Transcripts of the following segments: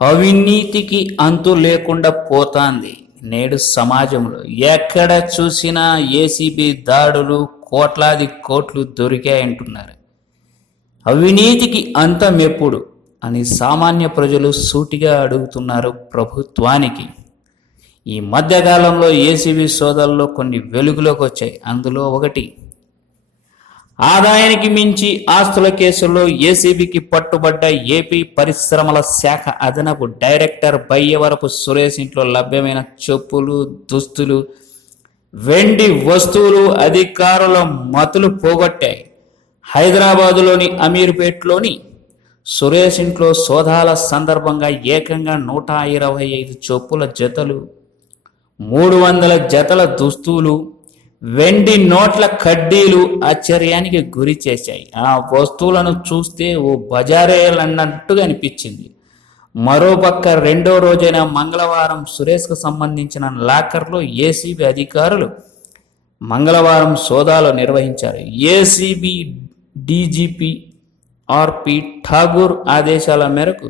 అవినీతికి అంతు లేకుండా పోతాంది నేడు సమాజంలో. ఎక్కడ చూసినా ఏసీబీ దాడులు, కోట్లాది కోట్లు దొరికాయంటున్నారు. అవినీతికి అంతమెప్పుడు అని సామాన్య ప్రజలు సూటిగా అడుగుతున్నారు ప్రభుత్వానికి. ఈ మధ్యకాలంలో ఏసీబీ సోదాల్లో కొన్ని వెలుగులోకి వచ్చాయి. అందులో ఒకటి, ఆదాయానికి మించి ఆస్తుల కేసుల్లో ఏసీబీకి పట్టుబడ్డ ఏపీ పరిశ్రమల శాఖ అదనపు డైరెక్టర్ బయ్యవరపు సురేష్ ఇంట్లో లభ్యమైన చెప్పులు, దుస్తులు, వెండి వస్తువులు అధికారుల మతులు పోగొట్టాయి. హైదరాబాదులోని అమీర్పేట్లోని సురేష్ ఇంట్లో సోదాల సందర్భంగా ఏకంగా 125 చెప్పుల జతలు, 300 జతల దుస్తులు, వెండి నోట్ల కడ్డీలు ఆశ్చర్యానికి గురి చేశాయి. ఆ వస్తువులను చూస్తే ఓ బజారేలన్నట్టుగా అనిపించింది. మరోపక్క రెండో రోజైన మంగళవారం సురేష్కు సంబంధించిన లాకర్లో ఏసీబీ అధికారులు మంగళవారం సోదాలు నిర్వహించారు. ఏసీబీ డీజీపీ ఆర్పి ఠాగూర్ ఆదేశాల మేరకు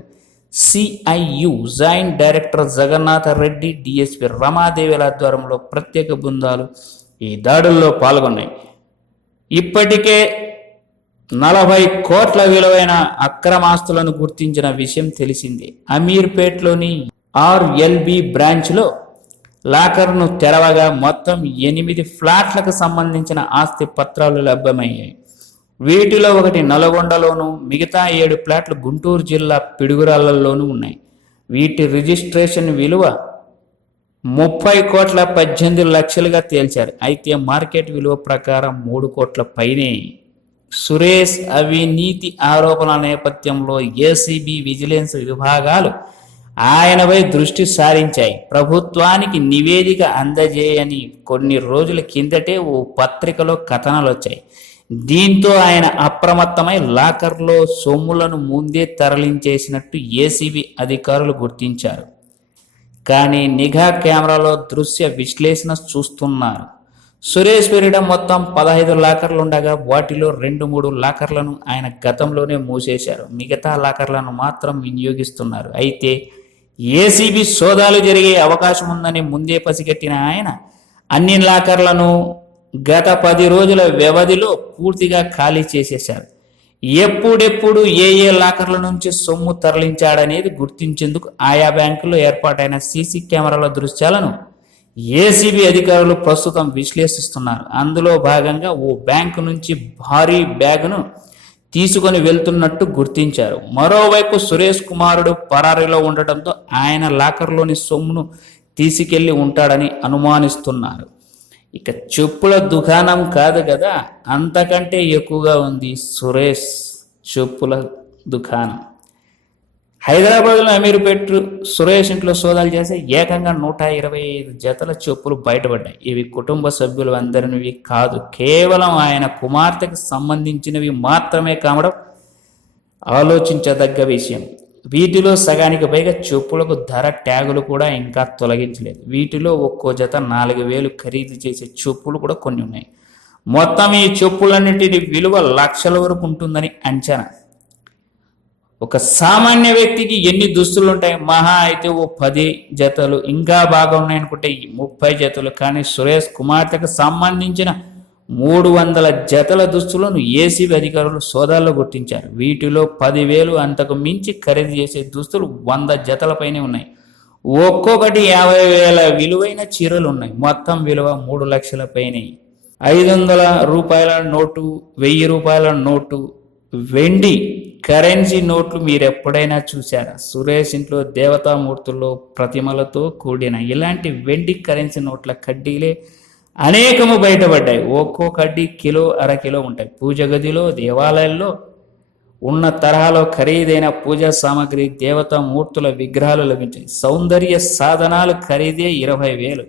CIU joint director Jagannatha Reddy, DSP రమాదేవిల ఆధ్వర్యంలో ప్రత్యేక బృందాలు ఈ దాడుల్లో పాల్గొన్నాయి. ఇప్పటికే 40 కోట్ల విలువైన అక్రమాస్తులను గుర్తించిన విషయం తెలిసిందే. అమీర్పేట్లోని ఆర్ఎల్బి బ్రాంచ్లో లాకర్ను తెరవగా మొత్తం 8 ఫ్లాట్లకు సంబంధించిన ఆస్తి పత్రాలు లభ్యమయ్యాయి. వీటిలో ఒకటి నల్గొండలోను, మిగతా 7 ఫ్లాట్లు గుంటూరు జిల్లా పిడుగురాళ్లలోనూ ఉన్నాయి. వీటి రిజిస్ట్రేషన్ విలువ 30 కోట్ల 18 లక్షలుగా తేల్చారు. అయితే మార్కెట్ విలువ ప్రకారం 3 కోట్ల పైనే. సురేష్ అవినీతి ఆరోపణల నేపథ్యంలో ఏసీబీ, విజిలెన్స్ విభాగాలు ఆయనపై దృష్టి సారించాయి. ప్రభుత్వానికి నివేదిక అందజేయని కొన్ని రోజుల కిందటే ఓ పత్రికలో కథనాలు వచ్చాయి. దీంతో ఆయన అప్రమత్తమై లాకర్లో సొమ్ములను ముందే తరలించేసినట్టు ఏసీబీ అధికారులు గుర్తించారు. కానీ నిఘా కెమెరాలో దృశ్య విశ్లేషణ చూస్తున్నారు. సురేష్ పేరిట మొత్తం 15 లాకర్లు ఉండగా వాటిలో 2-3 లాకర్లను ఆయన గతంలోనే మూసేశారు. మిగతా లాకర్లను మాత్రం వినియోగిస్తున్నారు. అయితే ఏసీబీ సోదాలు జరిగే అవకాశం ఉందని ముందే పసిగట్టిన ఆయన అన్ని లాకర్లను గత 10 రోజుల వ్యవధిలో పూర్తిగా ఖాళీ చేసేశారు. ఎప్పుడెప్పుడు ఏ లాకర్ల నుంచి సొమ్ము తరలించాడనేది గుర్తించేందుకు ఆయా బ్యాంకుల్లో ఏర్పాటైన సీసీ కెమెరాల దృశ్యాలను ఏసీబీ అధికారులు ప్రస్తుతం విశ్లేషిస్తున్నారు. అందులో భాగంగా ఓ బ్యాంకు నుంచి భారీ బ్యాగును తీసుకొని వెళ్తున్నట్టు గుర్తించారు. మరోవైపు సురేష్ కుమారుడు పరారీలో ఉండటంతో ఆయన లాకర్లోని సొమ్మును తీసుకెళ్లి ఉంటాడని అనుమానిస్తున్నారు. ఇక చెప్పుల దుకాణం కాదు కదా, అంతకంటే ఎక్కువగా ఉంది సురేష్ చెప్పుల దుకాణం. హైదరాబాద్లో అమీర్పేట్ సురేష్ ఇంట్లో సోదాలు చేసి ఏకంగా 125 జతల చెప్పులు బయటపడ్డాయి. ఇవి కుటుంబ సభ్యులు అందరినవి కాదు, కేవలం ఆయన కుమార్తెకు సంబంధించినవి మాత్రమే కావడం ఆలోచించదగ్గ విషయం. వీటిలో సగానికి పైగా చెప్పులకు ధర ట్యాగులు కూడా ఇంకా తొలగించలేదు. వీటిలో ఒక్కో జత 4,000 ఖరీదు చేసే చెప్పులు కూడా కొన్ని ఉన్నాయి. మొత్తం ఈ చెప్పులన్నింటినీ విలువ లక్షల వరకు ఉంటుందని అంచనా. ఒక సామాన్య వ్యక్తికి ఎన్ని దుస్తులు ఉంటాయి? మహా అయితే ఓ 10 జతలు, ఇంకా బాగా ఉన్నాయనుకుంటే 30 జతలు. కానీ సురేష్ కుమార్తెకు సంబంధించిన 300 జతల దుస్తులను ఏసీబీ అధికారులు సోదాల్లో గుర్తించారు. వీటిలో 10,000 అంతకు మించి ఖరీదు చేసే దుస్తులు 100 జతలపైనే ఉన్నాయి. ఒక్కొక్కటి 50,000 విలువైన చీరలు ఉన్నాయి. మొత్తం విలువ 3 లక్షల పైనే. 500 రూపాయల నోటు, 1000 రూపాయల నోటు, వెండి కరెన్సీ నోట్లు మీరు ఎప్పుడైనా చూసారా? సురేష్ ఇంట్లో దేవతామూర్తుల్లో ప్రతిమలతో కూడిన ఇలాంటి వెండి కరెన్సీ నోట్ల కడ్డీలే అనేకము బయటపడ్డాయి. ఒక్కో కడ్డీ కిలో, అరకిలో ఉంటాయి. పూజ గదిలో, దేవాలయాల్లో ఉన్న తరహాలో ఖరీదైన పూజా సామాగ్రి, దేవతామూర్తుల విగ్రహాలు లభించాయి. సౌందర్య సాధనాలు ఖరీదే 20,000.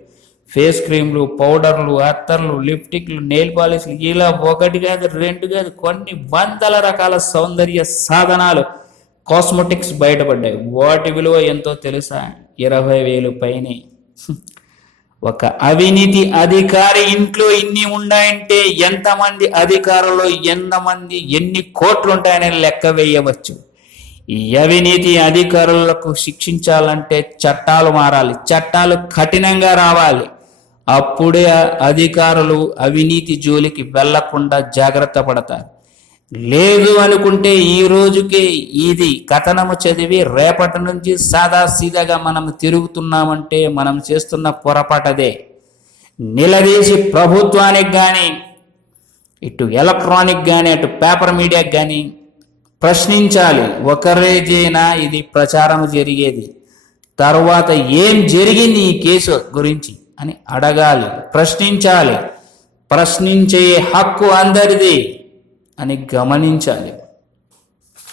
ఫేస్ క్రీమ్లు, పౌడర్లు, అత్తర్లు, లిప్టిక్లు, నెయిల్ పాలిష్లు, ఇలా 1 కాదు 2 కాదు కొన్ని వందల రకాల సౌందర్య సాధనాలు, కాస్మెటిక్స్ బయటపడ్డాయి. వాటి విలువ ఎంతో తెలుసా? 20,000 పైనే. ఒక అవినీతి అధికారి ఇంట్లో ఇన్ని ఉన్నాయంటే ఎంతమంది అధికారులు, ఎన్ని కోట్లు ఉంటాయని లెక్క వేయవచ్చు. ఈ అవినీతి అధికారులకు శిక్షించాలంటే చట్టాలు మారాలి, చట్టాలు కఠినంగా రావాలి. అప్పుడే అధికారులు అవినీతి జోలికి వెళ్లకుండా జాగ్రత్త పడతారు. లేదు అనుకుంటే ఈ రోజుకే ఇది కథనము చదివి రేపటి నుంచి సాదాసీదాగా మనం తిరుగుతున్నామంటే మనం చేస్తున్న పొరపాటదే. నిలదీసి ప్రభుత్వానికి కానీ, ఇటు ఎలక్ట్రానిక్ కానీ, అటు పేపర్ మీడియాకి కానీ ప్రశ్నించాలి. ఒకరోజైనా ఇది ప్రచారం జరిగేది, తర్వాత ఏం జరిగింది ఈ కేసు గురించి అని అడగాలి, ప్రశ్నించాలి. ప్రశ్నించే హక్కు అందరిది అని గమనించాలి.